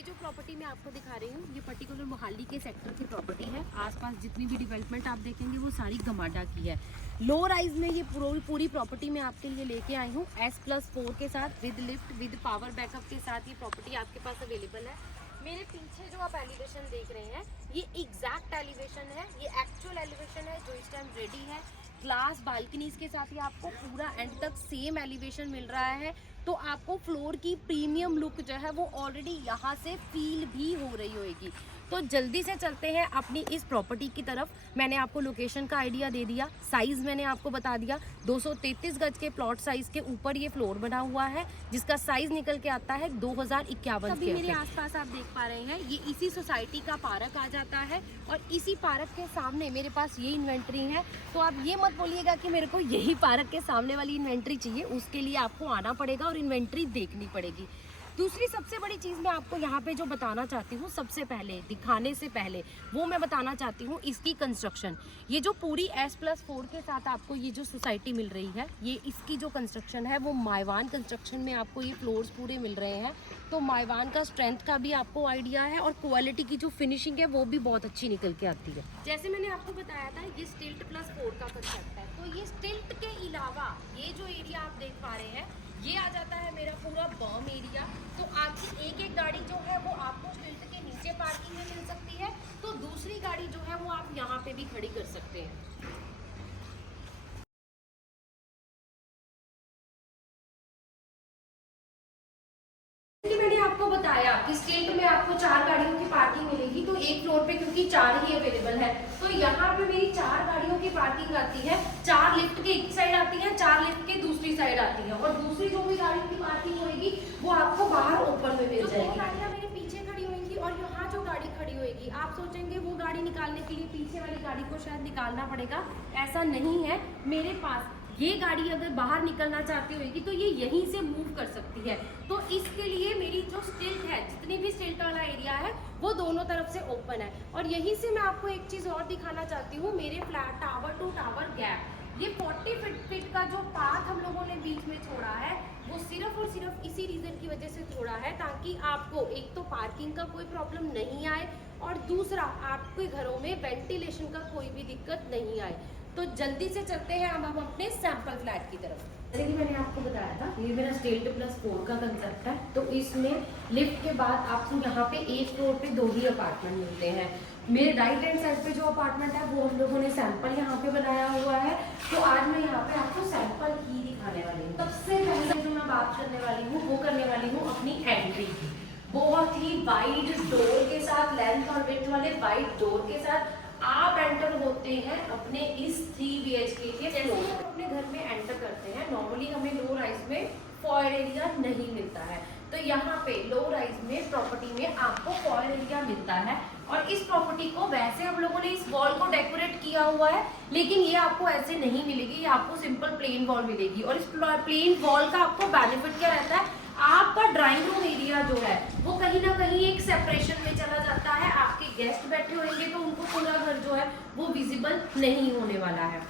ये जो प्रॉपर्टी मैं आपको दिखा रही हूँ ये पर्टिकुलर मोहाली के सेक्टर की प्रॉपर्टी है। आसपास जितनी भी डेवलपमेंट आप देखेंगे वो सारी गमाडा की है। लो राइज में ये पूरी प्रॉपर्टी मैं आपके लिए लेके आई हूँ S+4 के साथ, with lift, with power backup के साथ ये प्रॉपर्टी आपके पास अवेलेबल है। मेरे पीछे जो आप एलिवेशन देख रहे हैं ये एग्जैक्ट एलिवेशन है, ये एक्चुअल एलिवेशन है जो इस टाइम रेडी है। ग्लास बालकनीज के साथ ही आपको पूरा एंड तक सेम एलिवेशन मिल रहा है, तो आपको फ्लोर की प्रीमियम लुक जो है वो ऑलरेडी यहाँ से फील भी हो रही होगी। तो जल्दी से चलते हैं अपनी इस प्रॉपर्टी की तरफ। मैंने आपको लोकेशन का आइडिया दे दिया, साइज़ मैंने आपको बता दिया। 233 गज के प्लॉट साइज़ के ऊपर ये फ्लोर बना हुआ है जिसका साइज़ निकल के आता है 2051। अभी मेरे आसपास आप देख पा रहे हैं ये इसी सोसाइटी का पार्क आ जाता है और इसी पार्क के सामने मेरे पास ये इन्वेंट्री है। तो आप ये मत बोलिएगा कि मेरे को यही पार्क के सामने वाली इन्वेंट्री चाहिए, उसके लिए आपको आना पड़ेगा और इन्वेंट्री देखनी पड़ेगी। दूसरी सबसे बड़ी चीज़ मैं आपको यहाँ पे जो बताना चाहती हूँ, सबसे पहले दिखाने से पहले वो मैं बताना चाहती हूँ इसकी कंस्ट्रक्शन। ये जो पूरी S+4 के साथ आपको ये जो सोसाइटी मिल रही है, ये इसकी जो कंस्ट्रक्शन है वो माइवान कंस्ट्रक्शन में आपको ये फ्लोर्स पूरे मिल रहे हैं। तो माइवान का स्ट्रेंथ का भी आपको आइडिया है और क्वालिटी की जो फिनिशिंग है वो भी बहुत अच्छी निकल के आती है। जैसे मैंने आपको बताया था ये स्टिल्ट+4 का कंसेप्ट है, तो ये स्टिल्ट के अलावा ये जो एरिया आप देख पा रहे हैं ये आ जाता है मेरा पूरा बर्म एरिया। तो आपकी एक गाड़ी जो है वो आपको स्टिल्ट के नीचे पार्किंग में मिल सकती है, तो दूसरी गाड़ी जो है वो आप यहाँ पे भी खड़ी कर सकते हैं। मैंने आपको बताया कि स्टिल्ट में आपको 4 गाड़ियों की पार्किंग मिलेगी, तो एक फ्लोर पे क्योंकि 4 ही अवेलेबल है तो यहाँ पे मेरी 4 गाड़ियों की पार्किंग आती है। 4 लिफ्ट के एक साइड आती है, 4 लिफ्ट के दूसरी साइड आती है और दूसरी जो भी गाड़ी की पार्किंग होगी वो आपको बाहर ओपन में मिल जाएगी। गाड़ियाँ मेरे पीछे खड़ी होंगी और यहाँ जो गाड़ी खड़ी होगी आप सोचेंगे वो गाड़ी निकालने के लिए पीछे वाली गाड़ी को शायद निकालना पड़ेगा, ऐसा नहीं है। मेरे पास ये गाड़ी अगर बाहर निकलना चाहती होगी तो ये यहीं से मूव कर सकती है। तो इसके लिए मेरी जो स्टिल्ट है, जितनी भी स्टिल्ट वाला एरिया है वो दोनों तरफ से ओपन है। और यहीं से मैं आपको एक चीज़ और दिखाना चाहती हूँ, मेरे flat tower to tower gap, ये 40 फीट का जो पाथ हम लोगों ने बीच में छोड़ा है वो सिर्फ और सिर्फ इसी रीज़न की वजह से छोड़ा है ताकि आपको एक तो पार्किंग का कोई प्रॉब्लम नहीं आए और दूसरा आपके घरों में वेंटिलेशन का कोई भी दिक्कत नहीं आए। तो जल्दी से चलते हैं अब हम अपने सैंपल फ्लैट की तरफ। जैसे कि मैंने आपको बताया था ये मेरा स्टिल्ट+4 का कंसेप्ट है, तो इसमें लिफ्ट के बाद आपको यहाँ पे एक फ्लोर पे 2 ही अपार्टमेंट मिलते हैं। मेरे राइट हैंड साइड पे जो अपार्टमेंट है वो हम लोगों ने सैंपल यहाँ पे बनाया हुआ है, तो आज मैं यहाँ पे आपको सैंपल ही दिखाने वाली हूँ। सबसे पहले जो मैं बात करने वाली हूँ वो करने वाली हूँ अपनी एंट्री की। बहुत ही वाइड डोर के साथ, लेंथ और विड्थ वाले वाइड डोर के साथ आप एंटर होते हैं अपने इस 3 BHK के। जैसे हम अपने घर में एंटर करते हैं नॉर्मली हमें लो राइज में फॉयर एरिया नहीं मिलता है, तो यहाँ पे लो राइज में प्रॉपर्टी में आपको फॉयर एरिया मिलता है। और इस प्रॉपर्टी को वैसे हम लोगों ने इस वॉल को डेकोरेट किया हुआ है, लेकिन ये आपको ऐसे नहीं मिलेगी, ये आपको सिंपल प्लेन वॉल मिलेगी। और इस प्लेन वॉल का आपको बेनिफिट क्या रहता है, आपका ड्राइंग रूम एरिया जो है वो कहीं ना कहीं एक सेपरेशन में चला जाता है। आपके गेस्ट बैठे होंगे तो उनको पूरा घर जो है वो विजिबल नहीं होने वाला है।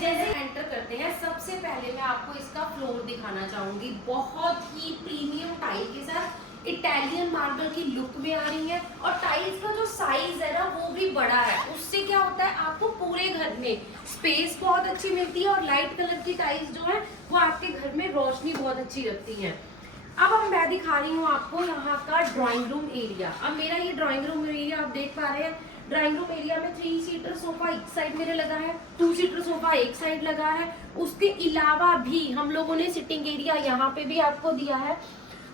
जैसे एंटर करते हैं सबसे पहले मैं आपको इसका फ्लोर दिखाना चाहूंगी। बहुत ही प्रीमियम टाइल के साथ इटालियन मार्बल की लुक में आ रही है और टाइल्स का जो साइज है ना वो भी बड़ा है। उससे क्या होता है आपको पूरे घर में स्पेस बहुत अच्छी मिलती है और लाइट कलर की टाइल्स जो है वो आपके घर में रोशनी बहुत अच्छी रखती है। अब मैं दिखा रही हूँ आपको यहाँ का ड्राइंग रूम एरिया। अब मेरा ये ड्राइंग रूम एरिया आप देख पा रहे हैं। ड्राइंग रूम एरिया में 3 सीटर सोफा एक साइड मेरे लगा है, 2 सीटर सोफा एक साइड लगा है। उसके अलावा भी हम लोगों ने सिटिंग एरिया यहाँ पे भी आपको दिया है।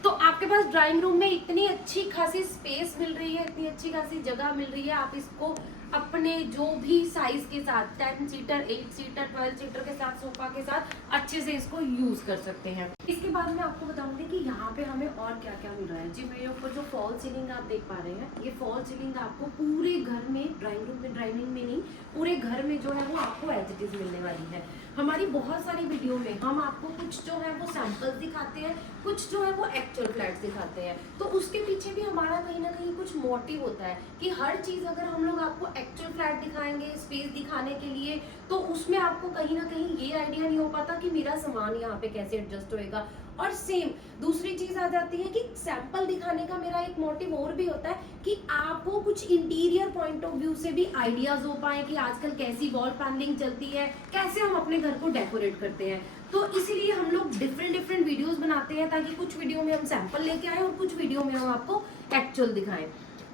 तो आपके पास ड्राइंग रूम में इतनी अच्छी खासी स्पेस मिल रही है, इतनी अच्छी खासी जगह मिल रही है, आप इसको अपने जो भी साइज के साथ 10 सीटर, 8 सीटर, 12 सीटर के साथ सोफा के साथ अच्छे से इसको यूज कर सकते हैं। इसके बाद मैं आपको बताऊंगी कि यहाँ पे हमें और क्या क्या मिल रहा है। जी मेरे ऊपर जो फॉल सीलिंग आप देख पा रहे हैं, ये फॉल सीलिंग आपको पूरे घर में, ड्राइंग में नहीं, पूरे घर में जो है वो आपको एज इट इज मिलने वाली है। हमारी बहुत सारी वीडियो में हम आपको कुछ जो है वो सैंपल्स दिखाते हैं, कुछ जो है वो एक्चुअल फ्लैट्स दिखाते हैं। तो उसके पीछे भी हमारा कहीं ना कहीं कुछ मोटिव होता है कि हर चीज़ अगर हम लोग आपको एक्चुअल फ्लैट दिखाएंगे स्पेस दिखाने के लिए, तो उसमें आपको कहीं ना कहीं ये आइडिया नहीं हो पाता कि मेरा सामान यहाँ पे कैसे एडजस्ट होएगा। और सेम दूसरी चीज आ जाती है कि सैंपल दिखाने का मेरा एक मोटिव और भी होता है कि आपको कुछ इंटीरियर पॉइंट ऑफ व्यू से भी आइडियाज हो पाए कि आजकल कैसी वॉल पैनलिंग चलती है, कैसे हम अपने घर को डेकोरेट करते हैं। तो इसीलिए हम लोग डिफरेंट वीडियोस बनाते हैं, ताकि कुछ वीडियो में हम सैंपल लेके आए और कुछ वीडियो में हम आपको एक्चुअल दिखाएं।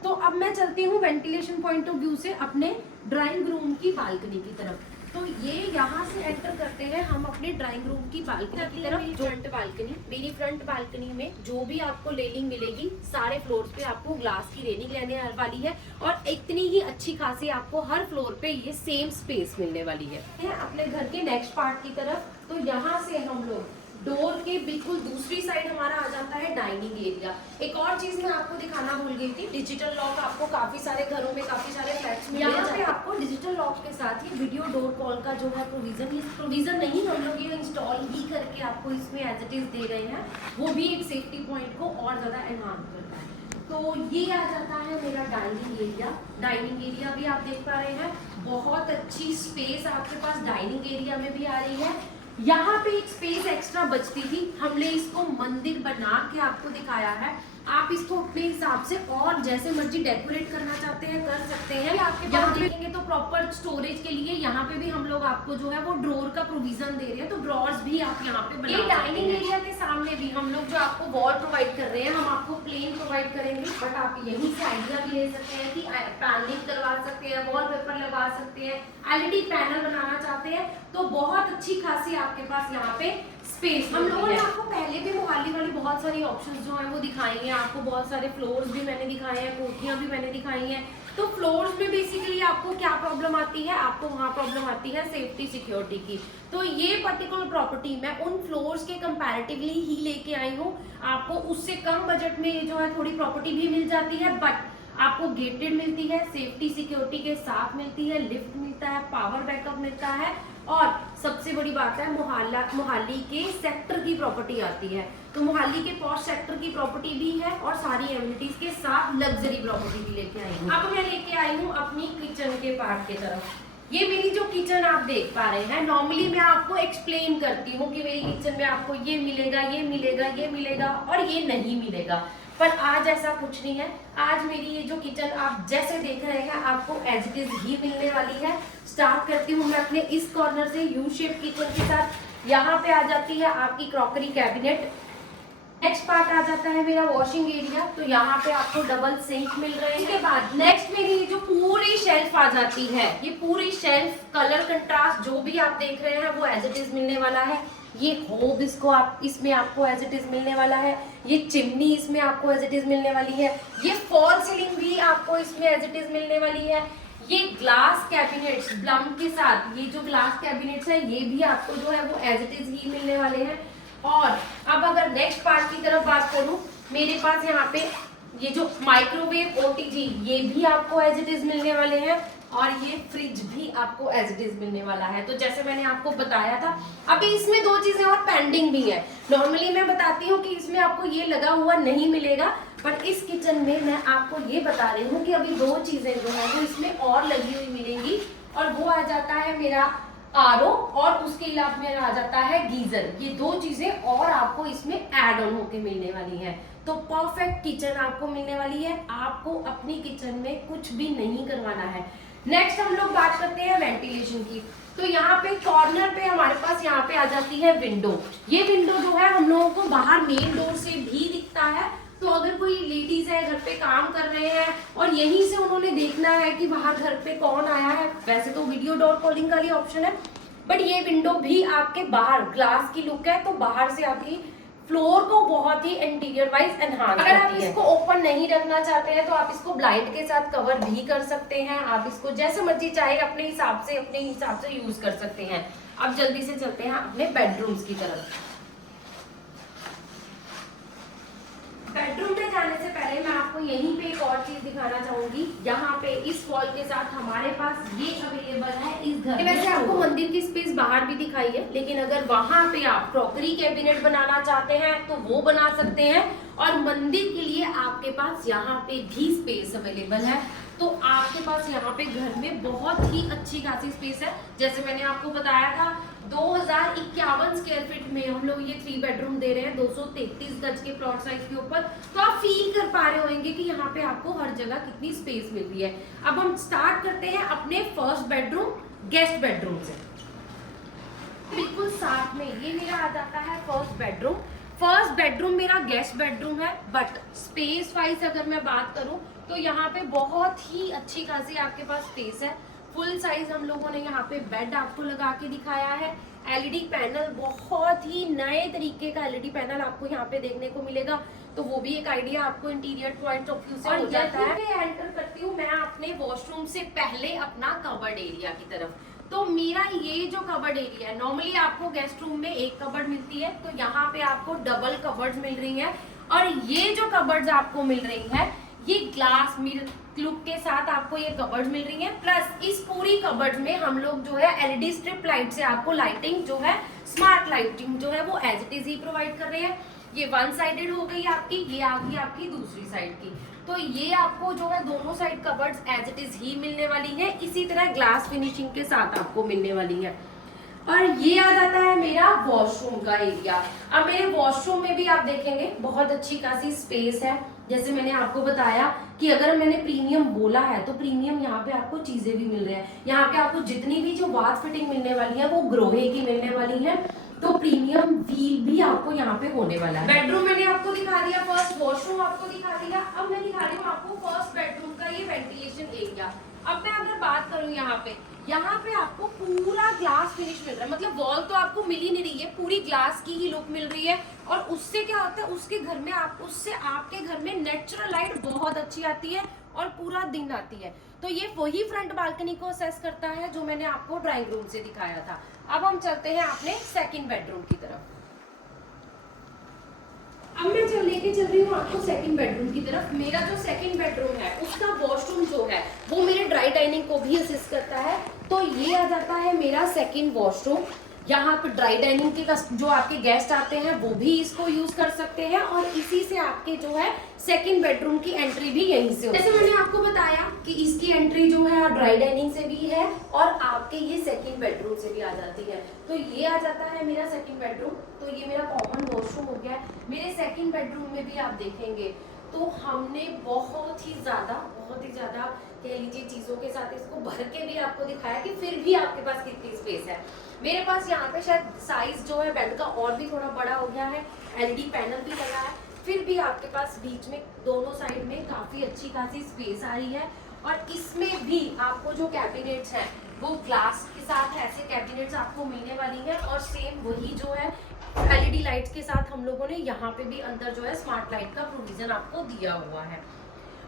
तो अब मैं चलती हूँ वेंटिलेशन पॉइंट ऑफ व्यू से अपने ड्राइंग रूम की बालकनी की तरफ। तो ये यहाँ से एंटर करते हैं हम अपने ड्राइंग रूम की बालकनी की तरफ। फ्रंट बालकनी, मेरी फ्रंट बालकनी में जो भी आपको रेलिंग मिलेगी, सारे फ्लोर पे आपको ग्लास की रेलिंग रहने वाली है और इतनी ही अच्छी खासी आपको हर फ्लोर पे ये सेम स्पेस मिलने वाली है। अपने घर के नेक्स्ट पार्ट की तरफ, तो यहाँ से हम लोग डोर के बिल्कुल दूसरी साइड हमारा आ जाता है डाइनिंग एरिया। एक और चीज मैं आपको दिखाना भूल गई थी, डिजिटल लॉक आपको काफी सारे घरों में, काफी सारे फ्लैट्स में यहाँ पे आपको डिजिटल लॉक के साथ ही वीडियो डोर कॉल का जो है प्रोविजन नहीं, हम लोग ये इंस्टॉल ही करके आपको इसमें एज इट इज दे रहे हैं। वो भी एक सेफ्टी पॉइंट को और ज्यादा एनहांस करता है। तो ये आ जाता है मेरा डाइनिंग एरिया। डाइनिंग एरिया भी आप देख पा रहे हैं, बहुत अच्छी स्पेस आपके पास डाइनिंग एरिया में भी आ रही है। यहाँ पे एक स्पेस एक्स्ट्रा बचती थी, हमने इसको मंदिर बना के आपको दिखाया है। आप इसको अपने हिसाब से और जैसे मर्जी डेकोरेट करना चाहते हैं कर सकते हैं। आपके यहाँ देखेंगे तो प्रॉपर स्टोरेज के लिए यहाँ पे भी हम लोग आपको जो है वो ड्रॉर का प्रोविजन दे रहे हैं, तो ड्रॉर्स भी आप यहाँ पे बना। डाइनिंग एरिया के सामने भी हम लोग जो आपको वॉल प्रोवाइड कर रहे हैं, हम आपको प्लेन प्रोवाइड करेंगे, बट आप यहीं से आइडिया भी ले सकते हैं कि पैनलिंग करवा सकते हैं, वॉलपेपर लगा सकते हैं, एलईडी पैनल बनाना चाहते हैं, तो बहुत अच्छी खासी आपके पास यहाँ पे स्पेस। हम लोगों ने आपको पहले भी मोहाली वाली बहुत सारी ऑप्शंस जो हैं वो दिखाई हैं, आपको बहुत सारे फ्लोर्स भी मैंने दिखाए हैं, कोठियां भी मैंने दिखाई हैं। तो फ्लोर्स में बेसिकली आपको क्या प्रॉब्लम आती है, आपको वहाँ प्रॉब्लम आती है सेफ्टी सिक्योरिटी की। तो ये पर्टिकुलर प्रॉपर्टी मैं उन फ्लोर्स के कंपैरेटिवली ही लेके आई हूँ। आपको उससे कम बजट में जो है थोड़ी प्रॉपर्टी भी मिल जाती है, बट आपको गेटेड मिलती है, सेफ्टी सिक्योरिटी के साथ मिलती है, लिफ्ट मिलता है, पावर बैकअप मिलता है, और सबसे बड़ी बात है मोहाली के सेक्टर की प्रॉपर्टी आती है। तो मोहाली के पॉश सेक्टर की प्रॉपर्टी भी है और सारी एमिनिटीज के साथ लग्जरी प्रॉपर्टी भी लेके आई हूँ। अब मैं लेके आई हूँ अपनी किचन के पार्ट की तरफ। ये मेरी जो किचन आप देख पा रहे हैं, नॉर्मली मैं आपको एक्सप्लेन करती हूँ कि मेरी किचन में आपको ये मिलेगा, ये मिलेगा, ये मिलेगा और ये नहीं मिलेगा, पर आज ऐसा कुछ नहीं है। आज मेरी ये जो किचन आप जैसे देख रहे हैं आपको एज इट इज ही मिलने वाली है। स्टार्ट करती हूँ मैं अपने इस कॉर्नर से यू शेप किचन के साथ। यहाँ पे आ जाती है आपकी क्रॉकरी कैबिनेट। नेक्स्ट पार्ट आ जाता है मेरा वॉशिंग एरिया, तो यहाँ पे आपको डबल सिंक मिल रहे हैं। इसके बाद नेक्स्ट मेरी ये जो पूरी शेल्फ आ जाती है, ये पूरी शेल्फ कलर कंट्रास्ट जो भी आप देख रहे हैं वो एज इट इज मिलने वाला है। ये होब इसको आप इसमें आपको एज इट इज मिलने वाला है। ये चिमनी इसमें आपको एज इट इज मिलने वाली है। ये फॉल सीलिंग भी आपको इसमें एज इट इज मिलने वाली है। ये ग्लास कैबिनेट्स ब्लम के साथ, ये जो ग्लास कैबिनेट्स है ये भी आपको जो है वो एज इट इज ही मिलने वाले हैं। और अब अगर नेक्स्ट पार्ट की तरफ बात करूं, मेरे पास यहाँ पे ये जो माइक्रोवेव ओटीजी ये भी आपको एज इट इज मिलने वाले हैं, और ये फ्रिज भी आपको एज इट इज मिलने वाला है। तो जैसे मैंने आपको बताया था, अभी इसमें दो चीजें और पेंडिंग भी है। नॉर्मली मैं बताती हूँ कि इसमें आपको ये लगा हुआ नहीं मिलेगा, पर इस किचन में मैं आपको ये बता रही हूँ कि अभी दो चीजें जो है वो इसमें और लगी हुई मिलेंगी, और वो आ जाता है मेरा आरओ और उसके अलावा मेरा आ जाता है गीजर। ये दो चीजें और आपको इसमें ऐड ऑन होके मिलने वाली है। तो परफेक्ट किचन आपको मिलने वाली है। आपको अपनी किचन में कुछ भी नहीं करवाना है। नेक्स्ट हम लोग बात करते हैं वेंटिलेशन की। तो यहाँ पे कॉर्नर पे हमारे पास यहाँ पे आ जाती है विंडो। ये विंडो जो है हम लोगों को बाहर मेन डोर से भी दिखता है। तो अगर कोई लेडीज है घर पे काम कर रहे हैं और यहीं से उन्होंने देखना है कि बाहर घर पे कौन आया है, वैसे तो वीडियो डोर कॉलिंग वाली ऑप्शन है, बट ये विंडो भी आपके बाहर ग्लास की लुक है, तो बाहर से आपकी फ्लोर को बहुत ही इंटीरियर वाइज एनहांस करती है। अगर आप इसको ओपन नहीं रखना चाहते हैं तो आप इसको ब्लाइंड के साथ कवर भी कर सकते हैं। आप इसको जैसे मर्जी चाहे अपने हिसाब से यूज कर सकते हैं। अब जल्दी से चलते हैं अपने बेडरूम्स की तरफ। बेडरूम में जाने से पहले मैं आपको यहीं पे एक और चीज दिखाना चाहूंगी। यहाँ पे इस वॉल के साथ हमारे पास ये अवेलेबल है इस घर में। वैसे आपको मंदिर की स्पेस बाहर भी दिखाई है, लेकिन अगर वहां पे आप क्रॉकरी कैबिनेट बनाना चाहते हैं तो वो बना सकते हैं, और मंदिर के लिए आपके पास यहाँ पे भी स्पेस अवेलेबल है। तो आपके पास यहाँ पे घर में बहुत ही अच्छी खासी स्पेस है। जैसे मैंने आपको बताया था, 2051 स्क्वायर फीट में हम लोग ये 3 बेडरूम दे रहे हैं 233 गज के प्लॉट साइज के ऊपर। तो आप फील कर पा रहे होंगे कि यहाँ पे आपको हर जगह कितनी स्पेस मिल रही है। अब हम स्टार्ट करते हैं अपने फर्स्ट बेडरूम गेस्ट बेडरूम से। बिल्कुल साथ में ये मेरा आ जाता है फर्स्ट बेडरूम। फर्स्ट बेडरूम मेरा गेस्ट बेडरूम है, बट स्पेस वाइज अगर मैं बात करूं तो यहाँ पे बहुत ही अच्छी खासी आपके पास स्पेस है। फुल साइज हम लोगों ने यहाँ पे बेड आपको लगा के दिखाया है। एलईडी पैनल, बहुत ही नए तरीके का एलईडी पैनल आपको यहाँ पे देखने को मिलेगा, तो वो भी एक आइडिया आपको इंटीरियर पॉइंट ऑफ व्यू से हो जाता है। मैं एंटर करती हूँ मैं अपने वॉशरूम से पहले अपना कबर्ड एरिया की तरफ। तो मेरा ये जो कबर्ड एरिया है, नॉर्मली आपको गेस्ट रूम में एक कबर्ड मिलती है, तो यहाँ पे आपको डबल कबर्ड मिल रही है। और ये जो कबर्ड आपको मिल रही है ये ग्लास मिरर लुक के साथ आपको ये कबर्ड मिल रही है। प्लस इस पूरी कबर्ड में हम लोग जो है एलईडी स्ट्रिप लाइट से आपको लाइटिंग जो है, स्मार्ट लाइटिंग जो है वो एज इट इज ही प्रोवाइड कर रहे हैं। ये वन साइडेड हो गई आपकी, ये आ गई आपकी दूसरी साइड की। तो ये आपको जो है दोनों side cupboards as it is ही मिलने वाली है, इसी तरह ग्लास फिनिशिंग के साथ आपको मिलने वाली है। और ये आ जाता है मेरा वॉशरूम का एरिया। अब मेरे वॉशरूम में भी आप देखेंगे बहुत अच्छी खासी स्पेस है। जैसे मैंने आपको बताया कि अगर मैंने प्रीमियम बोला है तो प्रीमियम यहाँ पे आपको चीजें भी मिल रही है। यहाँ पे आपको जितनी भी जो बाथ फिटिंग मिलने वाली है वो ग्रोहे की मिलने वाली है, तो प्रीमियम व्हील भी आपको यहाँ पे होने वाला है। बेडरूम मैंने आपको दिखा दिया, फर्स्ट वॉशरूम आपको दिखा दिया। अब मैं दिखा रही हूँ आपको फर्स्ट बेडरूम का ये वेंटिलेशन एरिया। अब मैं अगर बात करूँ यहाँ पे आपको पूरा ग्लास फिनिश मिल रहा है, मतलब वॉल तो आपको मिल ही नहीं रही है, पूरी ग्लास की ही लुक मिल रही है। और उससे क्या होता है, उससे आपके घर में नेचुरल लाइट बहुत अच्छी आती है और पूरा दिन आती है। तो ये वही फ्रंट बालकनी को असेस करता है जो मैंने आपको ड्राइंग रूम से दिखाया था। अब हम चलते हैं अपने सेकंड बेडरूम की तरफ। अब मैं लेके चल रही हूँ आपको सेकंड बेडरूम की तरफ। मेरा जो सेकंड बेडरूम है उसका वॉशरूम जो है वो मेरे ड्राई डाइनिंग को भी असिस्ट करता है। तो ये आ जाता है मेरा सेकंड वॉशरूम। यहाँ पे ड्राई डाइनिंग के जो आपके गेस्ट आते हैं वो भी इसको यूज कर सकते हैं, और इसी से आपके जो है सेकंड बेडरूम की एंट्री भी यहीं से होती है। जैसे मैंने आपको बताया कि इसकी एंट्री जो है ड्राई डाइनिंग से भी है और आपके ये सेकंड बेडरूम से भी आ जाती है। तो ये आ जाता है मेरा सेकंड बेडरूम। तो ये मेरा कॉमन वॉशरूम हो गया। मेरे सेकंड बेडरूम में भी आप देखेंगे तो हमने बहुत ही ज्यादा कह लीजिए चीजों के साथ इसको भर के भी आपको दिखाया कि फिर भी आपके पास कितनी स्पेस है। मेरे पास यहाँ पे शायद साइज जो है बेड का और भी थोड़ा बड़ा हो गया है, एलईडी पैनल भी लगा है, फिर भी आपके पास बीच में दोनों साइड में काफी अच्छी खासी स्पेस आ रही है। और इसमें भी आपको जो कैबिनेट्स हैं वो ग्लास के साथ ऐसे कैबिनेट्स आपको मिलने वाली है, और सेम वही जो है एलईडी लाइट्स के साथ हम लोगों ने यहाँ पे भी अंदर जो है स्मार्ट लाइट का प्रोविजन आपको दिया हुआ है।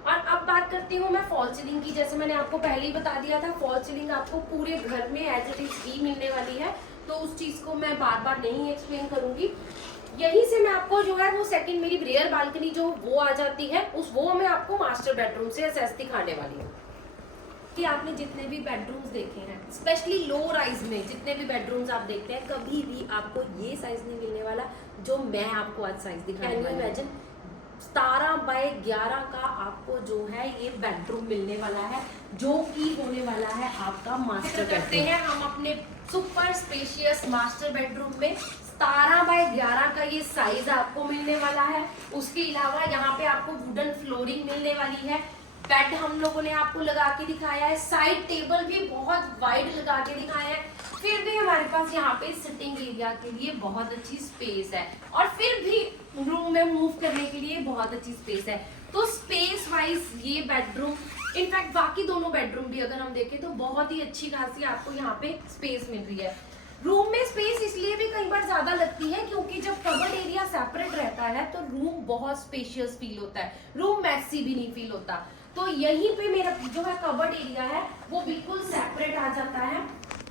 और अब बात करती हूँ मैं फॉल सीलिंग की। जैसे मैंने आपको पहले ही बता दिया था, फॉल सीलिंग आपको पूरे घर में एज इट इज ही मिलने वाली है, तो उस चीज को मैं बार बार नहीं एक्सप्लेन करूंगी। यहीं से मैं आपको जो है वो सेकंड मेरी रियर बालकनी जो वो आ जाती है, वो मैं आपको मास्टर बेडरूम से असेस दिखाने वाली हूँ। कि आपने जितने भी बेडरूम्स देखे हैं, स्पेशली लो राइज में जितने भी बेडरूम्स आप देखते हैं, कभी भी आपको ये साइज नहीं मिलने वाला जो मैं आपको आज साइज दिखाने वाली हूँ। इमेजिन 17x11 का आपको जो है ये बेडरूम मिलने वाला है, जो कि होने वाला है आपका मास्टर करते हैं हम अपने सुपर स्पेशियस मास्टर बेडरूम में। 17x11 का ये साइज आपको मिलने वाला है। उसके अलावा यहाँ पे आपको वुडन फ्लोरिंग मिलने वाली है। बेड हम लोगों ने आपको लगा के दिखाया है, साइड टेबल भी बहुत वाइड लगा के दिखाया है। फिर भी हमारे पास यहाँ पे सिटिंग एरिया के लिए बहुत अच्छी स्पेस है, और फिर भी रूम में मूव करने के लिए बहुत अच्छी स्पेस है। तो स्पेस वाइज ये बेडरूम, इनफैक्ट बाकी दोनों बेडरूम भी अगर हम देखें तो बहुत ही अच्छी खासी आपको यहाँ पे स्पेस मिल रही है। रूम में स्पेस इसलिए भी कई बार ज्यादा लगती है क्योंकि जब कबर्ड एरिया सेपरेट रहता है तो रूम बहुत स्पेशियस फील होता है, रूम मैसी भी नहीं फील होता। तो यहीं पे मेरा जो है कबर्ड एरिया है वो बिल्कुल सेपरेट आ जाता है।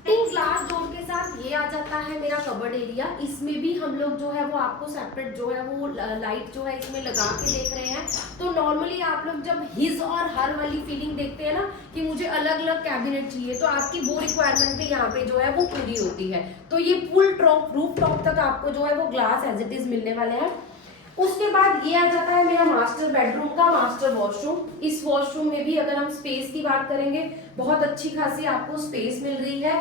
इन ग्लास डोर के साथ ये आ जाता है मेरा कबर्ड एरिया। इसमें भी हम लोग जो है वो आपको सेपरेट जो है वो लाइट जो है इसमें लगा के देख रहे हैं। तो नॉर्मली आप लोग जब हिज और हर वाली फीलिंग देखते हैं ना कि मुझे अलग अलग कैबिनेट चाहिए, तो आपकी वो रिक्वायरमेंट भी यहाँ पे जो है वो पूरी होती है। तो ये फुल रूफ टॉप तक आपको जो है वो ग्लास एज इट इज मिलने वाले हैं। उसके बाद ये आ जाता है मेरा मास्टर बेडरूम का मास्टर वॉशरूम। इस वॉशरूम में भी अगर हम स्पेस की बात करेंगे बहुत अच्छी खासी आपको स्पेस मिल रही है।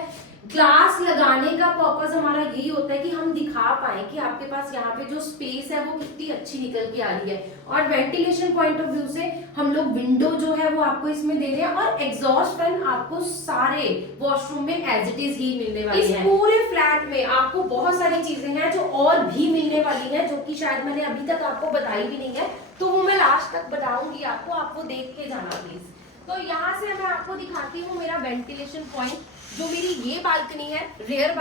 ग्लास लगाने का पर्पस हमारा यही होता है कि हम दिखा पाए कि आपके पास यहाँ पे जो स्पेस है वो कितनी अच्छी निकल के आ रही है। और वेंटिलेशन पॉइंट ऑफ व्यू से हम लोग विंडो जो है वो आपको इसमें दे रहे हैं, और एग्जॉस्ट फैन आपको सारे वॉशरूम में एज इट इज ही मिलने वाली है। इस पूरे फ्लैट में आपको बहुत सारी चीजें हैं जो और भी मिलने वाली है, जो कि शायद मैंने अभी तक आपको बताई भी नहीं है, तो वो मैं लास्ट तक बताऊंगी आपको, आपको देख के जाना प्लीज। तो यहाँ से मैं आपको दिखाती हूँ मेरा वेंटिलेशन पॉइंट। जो मेरी ये बालकनी है, रेयर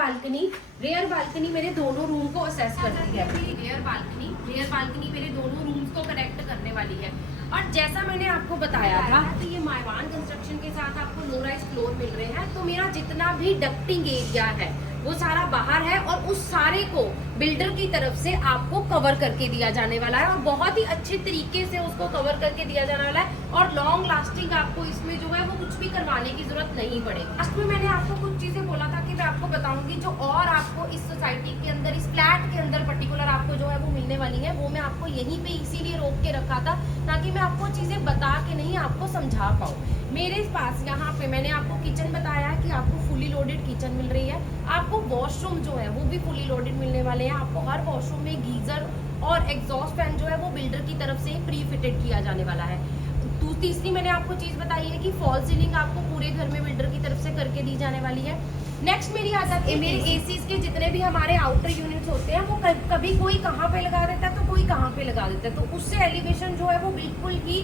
बालकनी मेरे दोनों रूम को असेस करती है। मेरी रेयर बालकनी मेरे दोनों रूम्स को कनेक्ट करने वाली है। और जैसा मैंने आपको बताया था तो ये मायवान कंस्ट्रक्शन के साथ आपको लो राइज फ्लोर मिल रहे हैं। तो मेरा जितना भी डक्टिंग एरिया है वो सारा बाहर है, और उस सारे को बिल्डर की तरफ से आपको कवर करके दिया जाने वाला है, और बहुत ही अच्छे तरीके से उसको कवर करके दिया जाने वाला है। और लॉन्ग लास्टिंग आपको इसमें जो है वो कुछ भी करवाने की जरूरत नहीं पड़ेगी। लास्ट में मैंने आपको कुछ चीजें बोला था कि मैं आपको बताऊंगी जो और आपको इस सोसाइटी के अंदर, इस फ्लैट के अंदर पर्टिकुलर आपको जो है वो मिलने वाली है। वो मैं आपको यहीं पे इसीलिए रोक के रखा था ताकि मैं आपको चीजें बता के नहीं आपको समझा पाऊँ। मेरे पास यहाँ पे मैंने आपको किचन बताया कि आपको फुली लोडेड किचन मिल रही है। आपको वॉशरूम जो है वो भी फुली लोडेड मिलने वाले हैं। आपको हर वॉशरूम में गीजर और एग्जॉस्ट फैन जो है वो बिल्डर की तरफ से प्री फिटेड किया जाने वाला है। तीसरी मैंने आपको चीज बताई है कि फॉल सीलिंग आपको पूरे घर में बिल्डर की तरफ से करके दी जाने वाली है। नेक्स्ट मेरी आ जाती है मेरे एसीज के जितने भी हमारे आउटर यूनिट्स होते हैं, वो कभी कोई कहाँ पे लगा देता है तो कोई कहाँ पे लगा देता है, तो उससे एलिवेशन जो है वो बिल्कुल ही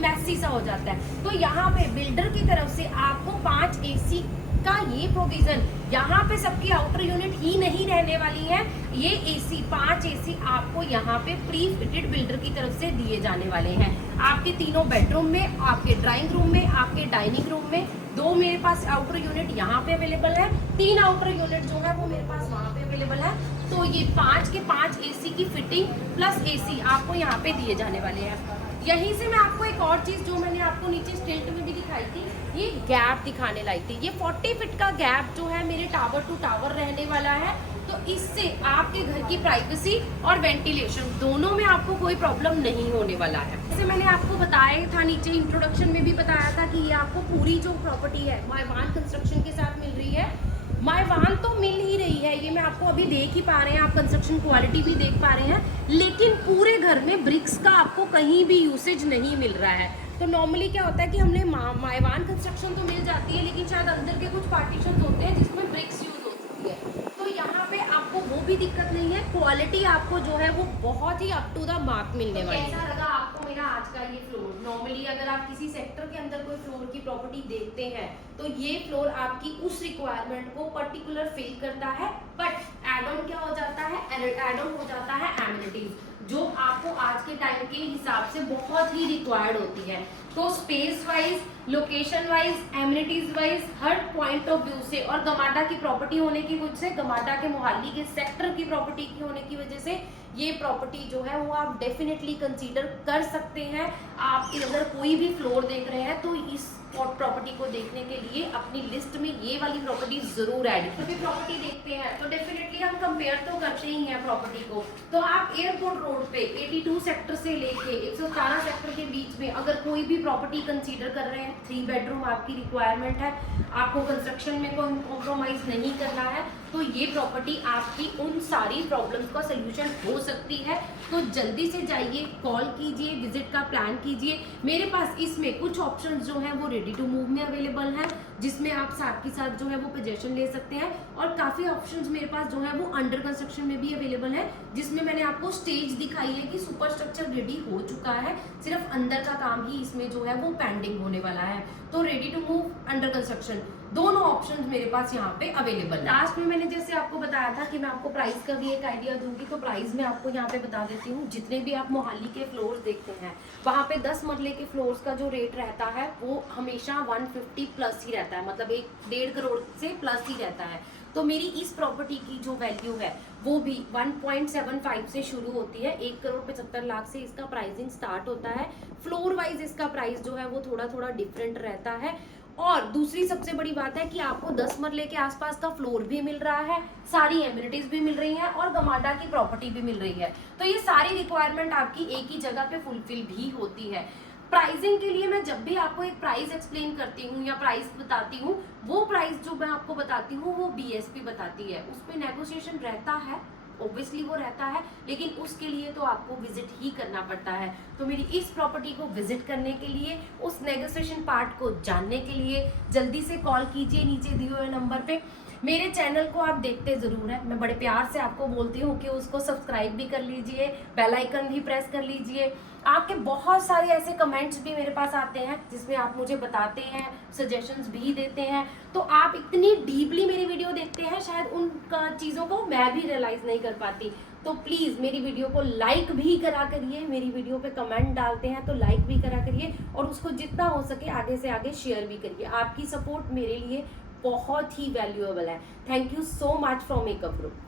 मैसी सा हो जाता है। तो यहाँ पे बिल्डर की तरफ से आपको 5 एसी का ये प्रोविजन, यहाँ पे सबकी आउटर यूनिट ही नहीं रहने वाली है। ये एसी 5 एसी आपको यहाँ पे प्री फिटेड बिल्डर की तरफ से दिए जाने वाले हैं। आपके तीनों बेडरूम में, आपके ड्राइंग रूम में, आपके डाइनिंग रूम में। 2 मेरे पास आउटर यूनिट यहाँ पे अवेलेबल है, 3 आउटर यूनिट जो है वो मेरे पास वहाँ पे अवेलेबल है। तो ये 5 के 5 एसी की फिटिंग प्लस एसी आपको यहाँ पे दिए जाने वाले हैं। यहीं से मैं आपको एक और चीज जो मैंने आपको नीचे स्टिल्ट में भी दिखाई थी, ये गैप दिखाने लाई थी। ये 40 फीट का गैप जो है मेरे टावर टू टावर रहने वाला है। तो इससे आपके घर की प्राइवेसी और वेंटिलेशन दोनों में आपको कोई प्रॉब्लम नहीं होने वाला है। जैसे मैंने आपको बताया था, नीचे इंट्रोडक्शन में भी बताया था कि ये आपको पूरी जो प्रॉपर्टी है मायवान कंस्ट्रक्शन के साथ मिल रही है। मायवान तो मिल ही रही है, ये मैं आपको अभी देख ही पा रहे हैं, आप कंस्ट्रक्शन क्वालिटी भी देख पा रहे हैं, लेकिन पूरे घर में ब्रिक्स का आपको कहीं भी यूसेज नहीं मिल रहा है। तो नॉर्मली क्या होता है कि हमने मायवान कंस्ट्रक्शन तो मिल जाती है, लेकिन शायद अंदर के कुछ पार्टीशन होते हैं जिसमें ब्रिक्स यूज होती है। तो यहाँ पे आपको वो भी दिक्कत नहीं है, क्वालिटी आपको जो है वो बहुत ही अप टू द मार्क मिलने वाली है। कैसा लगा आपको मेरा आज का ये फ्लोर? नॉर्मली अगर आप किसी सेक्टर के अंदर कोई फ्लोर की प्रॉपर्टी देखते हैं तो ये फ्लोर आपकी उस रिक्वायरमेंट को पर्टिकुलर फिल करता है, बट एड ऑन क्या हो जाता है? एड ऑन हो जाता है एमिनिटीज, जो आपको आज के टाइम के हिसाब से बहुत ही रिक्वायर्ड होती है। तो space wise, location wise, amenities wise, her point of view से, और गमाडा की प्रॉपर्टी होने की वजह से, गमाडा के मोहाली के सेक्टर की प्रॉपर्टी की होने की वजह से ये प्रॉपर्टी जो है वो आप डेफिनेटली कंसीडर कर सकते हैं। आप अगर कोई भी फ्लोर देख रहे हैं तो इस प्रॉपर्टी को देखने के लिए अपनी लिस्ट में ये वाली प्रॉपर्टी जरूर ऐड कीजिए। कभी प्रॉपर्टी देखते हैं तो डेफिनेटली हम कंपेयर तो करते ही हैं प्रॉपर्टी को। तो आप एयरपोर्ट रोड पे 82 सेक्टर से लेके 117 सेक्टर के बीच में अगर कोई भी प्रॉपर्टी कंसीडर कर रहे हैं, 3 बेडरूम आपकी रिक्वायरमेंट है, आपको कंस्ट्रक्शन में कोई कॉम्प्रोमाइज नहीं करना है, तो ये प्रॉपर्टी आपकी उन सारी प्रॉब्लम्स का सोल्यूशन हो सकती है। तो जल्दी से जाइए, कॉल कीजिए, विजिट का प्लान कीजिए। मेरे पास इसमें कुछ ऑप्शंस जो हैं वो रेडी टू मूव में अवेलेबल हैं, जिसमें आप साथ के साथ जो है वो पोजेशन ले सकते हैं, और काफ़ी ऑप्शंस मेरे पास जो है वो अंडर कंस्ट्रक्शन में भी अवेलेबल है, जिसमें मैंने आपको स्टेज दिखाई है कि सुपर स्ट्रक्चर रेडी हो चुका है, सिर्फ अंदर का काम ही इसमें जो है वो पेंडिंग होने वाला है। तो ready to move, under construction, दोनों ऑप्शंस मेरे पास यहाँ पे अवेलेबल है। लास्ट में मैंने जैसे आपको बताया था कि मैं आपको प्राइस का भी एक आइडिया दूंगी, तो प्राइस मैं आपको यहाँ पे बता देती हूँ। जितने भी आप मोहाली के फ्लोर्स देखते हैं वहाँ पे 10 मरले के फ्लोर्स का जो रेट रहता है वो हमेशा 150 प्लस ही रहता है, मतलब 1.5 करोड़ से प्लस ही रहता है। तो मेरी इस प्रॉपर्टी की जो वैल्यू है वो भी 1.75 से शुरू होती है, 1 करोड़ 75 लाख से इसका प्राइसिंग स्टार्ट होता है। फ्लोर वाइज इसका प्राइस जो है वो थोड़ा थोड़ा डिफरेंट रहता है। और दूसरी सबसे बड़ी बात है कि आपको 10 मरले के आसपास का फ्लोर भी मिल रहा है, सारी एमिनिटीज भी मिल रही हैं, और गमाडा की प्रॉपर्टी भी मिल रही है। तो ये सारी रिक्वायरमेंट आपकी एक ही जगह पे फुलफिल भी होती है। प्राइसिंग के लिए मैं जब भी आपको एक प्राइस एक्सप्लेन करती हूँ या प्राइस बताती हूँ, वो प्राइस जो मैं आपको बताती हूँ वो BSP बताती है, उसमें नेगोशिएशन रहता है, ऑब्वियसली वो रहता है, लेकिन उसके लिए तो आपको विजिट ही करना पड़ता है। तो मेरी इस प्रॉपर्टी को विजिट करने के लिए, उस नेगोशिएशन पार्ट को जानने के लिए जल्दी से कॉल कीजिए नीचे दिए हुए नंबर पे। मेरे चैनल को आप देखते ज़रूर हैं, मैं बड़े प्यार से आपको बोलती हूँ कि उसको सब्सक्राइब भी कर लीजिए, बेल आइकन भी प्रेस कर लीजिए। आपके बहुत सारे ऐसे कमेंट्स भी मेरे पास आते हैं जिसमें आप मुझे बताते हैं, सजेशंस भी देते हैं, तो आप इतनी डीपली मेरी वीडियो देखते हैं, शायद उन चीज़ों को मैं भी रियलाइज़ नहीं कर पाती। तो प्लीज़ मेरी वीडियो को लाइक भी करा करिए, मेरी वीडियो पे कमेंट डालते हैं तो लाइक भी करा करिए, और उसको जितना हो सके आगे से आगे शेयर भी करिए। आपकी सपोर्ट मेरे लिए बहुत ही वैल्यूएबल है। Thank you so much from makeup group.